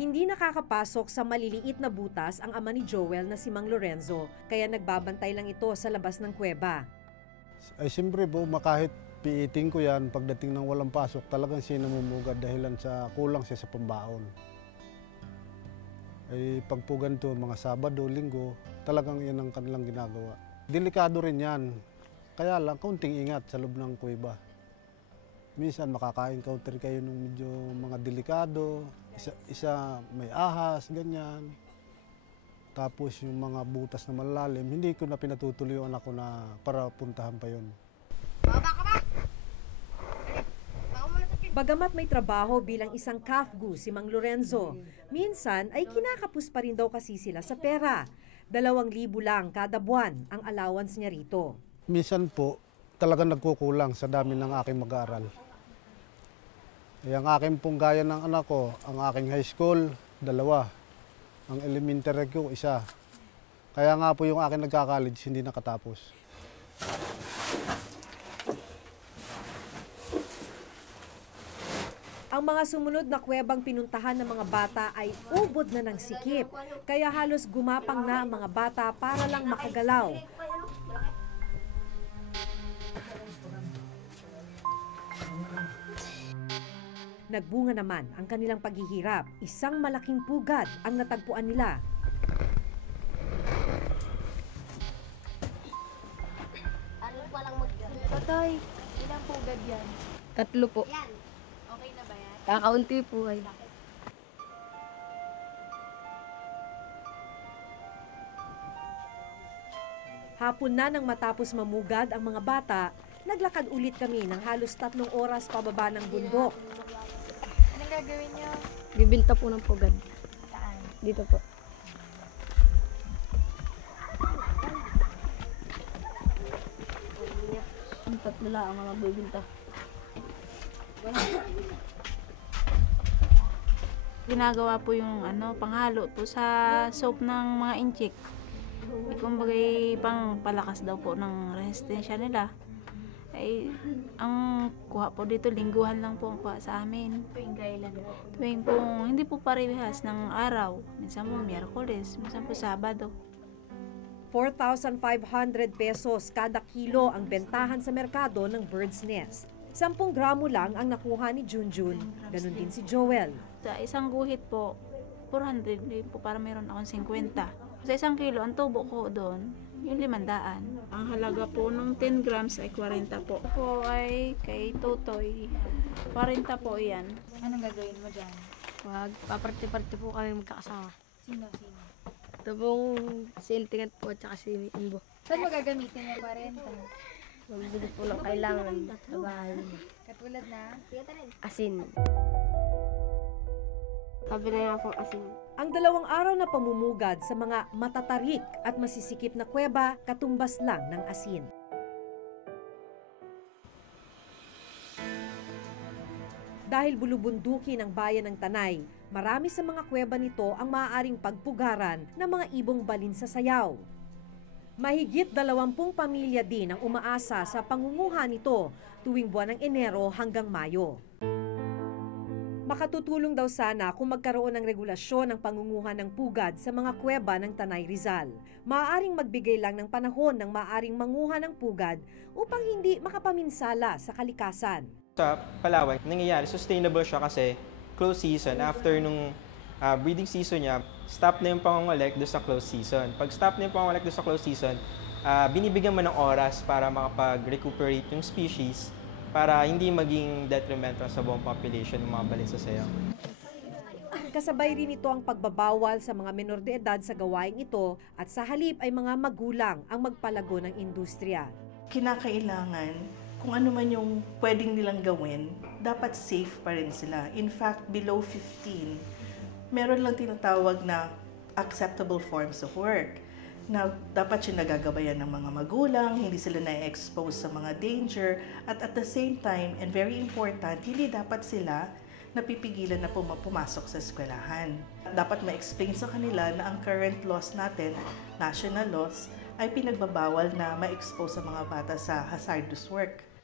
Hindi nakakapasok sa maliliit na butas ang ama ni Joel na si Mang Lorenzo, kaya nagbabantay lang ito sa labas ng kuweba. Ay siyempre po, makahit piiting ko yan, pagdating ng walang pasok, talagang siya namumugad dahilan sa kulang siya sa pambaon. Ay pag po ganito, mga Sabado, Linggo, talagang yan ang kanilang ginagawa. Delikado rin yan. Kaya lang, kaunting ingat sa loob ng kuweba. Minsan makaka-encounter kayo ng medyo mga delikado, isa, isa may ahas, ganyan. Tapos yung mga butas na malalim, hindi ko na pinatutuloy yung anak ko na para puntahan pa yun. Bagamat may trabaho bilang isang kafgu si Mang Lorenzo, minsan ay kinakapos pa rin daw kasi sila sa pera. Dalawang libo lang kada buwan ang allowance niya rito. Minsan po, talagang nagkukulang sa dami ng aking mag-aaral. Eh, ang aking pong gaya ng anak ko, ang aking high school, dalawa. Ang elementary ko, isa. Kaya nga po yung aking nagka-college, hindi nakatapos. Ang mga sumunod na kuwebang pinuntahan ng mga bata ay ubod na ng sikip, kaya halos gumapang na ang mga bata para lang makagalaw. Nagbunga naman ang kanilang paghihirap. Isang malaking pugad ang natagpuan nila. Totoy, ilang pugad yan? Tatlo po. Okay na ba yan? Kakaunti po ay. Hapon na nang matapos mamugad ang mga bata, naglakad ulit kami ng halos tatlong oras pababa ng bundok. Gagawin niyo? Bibinta po ng pugad. Saan? Dito po. Ang tatlo lang ang mga bibinta. ginagawa po yung ano, panghalo po sa soap ng mga inchik. Eh, kumbaga eh, pang palakas daw po ng resistensya nila. Ay, ang kuha po dito, lingguhan lang po ang kuha sa amin. Tuwing kailan po? Tuwing po, hindi po parehas ng araw. Minsan po Miyerkules, minsan po Sabado. 4,500 pesos kada kilo ang bentahan sa merkado ng bird's nest. 10 gramo lang ang nakuha ni Junjun, ganun din si Joel. Sa isang guhit po, 400 din po para meron akong 50. Sa isang kilo, ang tubo ko doon, yung 500. Ang halaga po ng 10 grams ay 40 po. Po ay kay Totoy, 40 po yan. Anong gagawin mo dyan? Wag, paparte-parte po kami magkakasama. Sino, sino? Ito pong sintingat po at saka si Imbo. Saan mo gagamitin yung 40? Magbili po ng kailangan sa bahay. Katulad na? Asin. Sabi na nga po asin. Ang dalawang araw na pamumugad sa mga matatarik at masisikip na kuweba katumbas lang ng asin. Dahil bulubunduki ng bayan ng Tanay, marami sa mga kuweba nito ang maaaring pagpugaran ng mga ibong balin sa sayaw. Mahigit dalawampung pamilya din ang umaasa sa pangunguha nito tuwing buwan ng Enero hanggang Mayo. Makatutulong daw sana kung magkaroon ng regulasyon ng pangunguha ng pugad sa mga kuweba ng Tanay Rizal. Maaaring magbigay lang ng panahon ng maaaring manguha ng pugad upang hindi makapaminsala sa kalikasan. Sa Palawan, nangyayari, sustainable siya kasi close season. After nung ah, breeding season niya, stop na yung pangongolek doon sa close season. Pag stop na yung pangongolek doon sa close season, ah, binibigyan mo ng oras para makapag-recuperate yung species para hindi maging detrimental sa buong population ng mga balin sa sayaw. Kasabay rin ito ang pagbabawal sa mga menor de edad sa gawaing ito at sa halip ay mga magulang ang magpalago ng industriya. kinakailangan kung ano man yung pwedeng nilang gawin, dapat safe pa rin sila. In fact, below 15, meron lang tinatawag na acceptable forms of work na dapat yung nagagabayan ng mga magulang, hindi sila na-expose sa mga danger, at at the same time, and very important, hindi dapat sila napipigilan na puma- pumasok sa eskwelahan. Dapat ma-explain sa kanila na ang current laws natin, national laws, ay pinagbabawal na ma-expose sa mga bata sa hazardous work.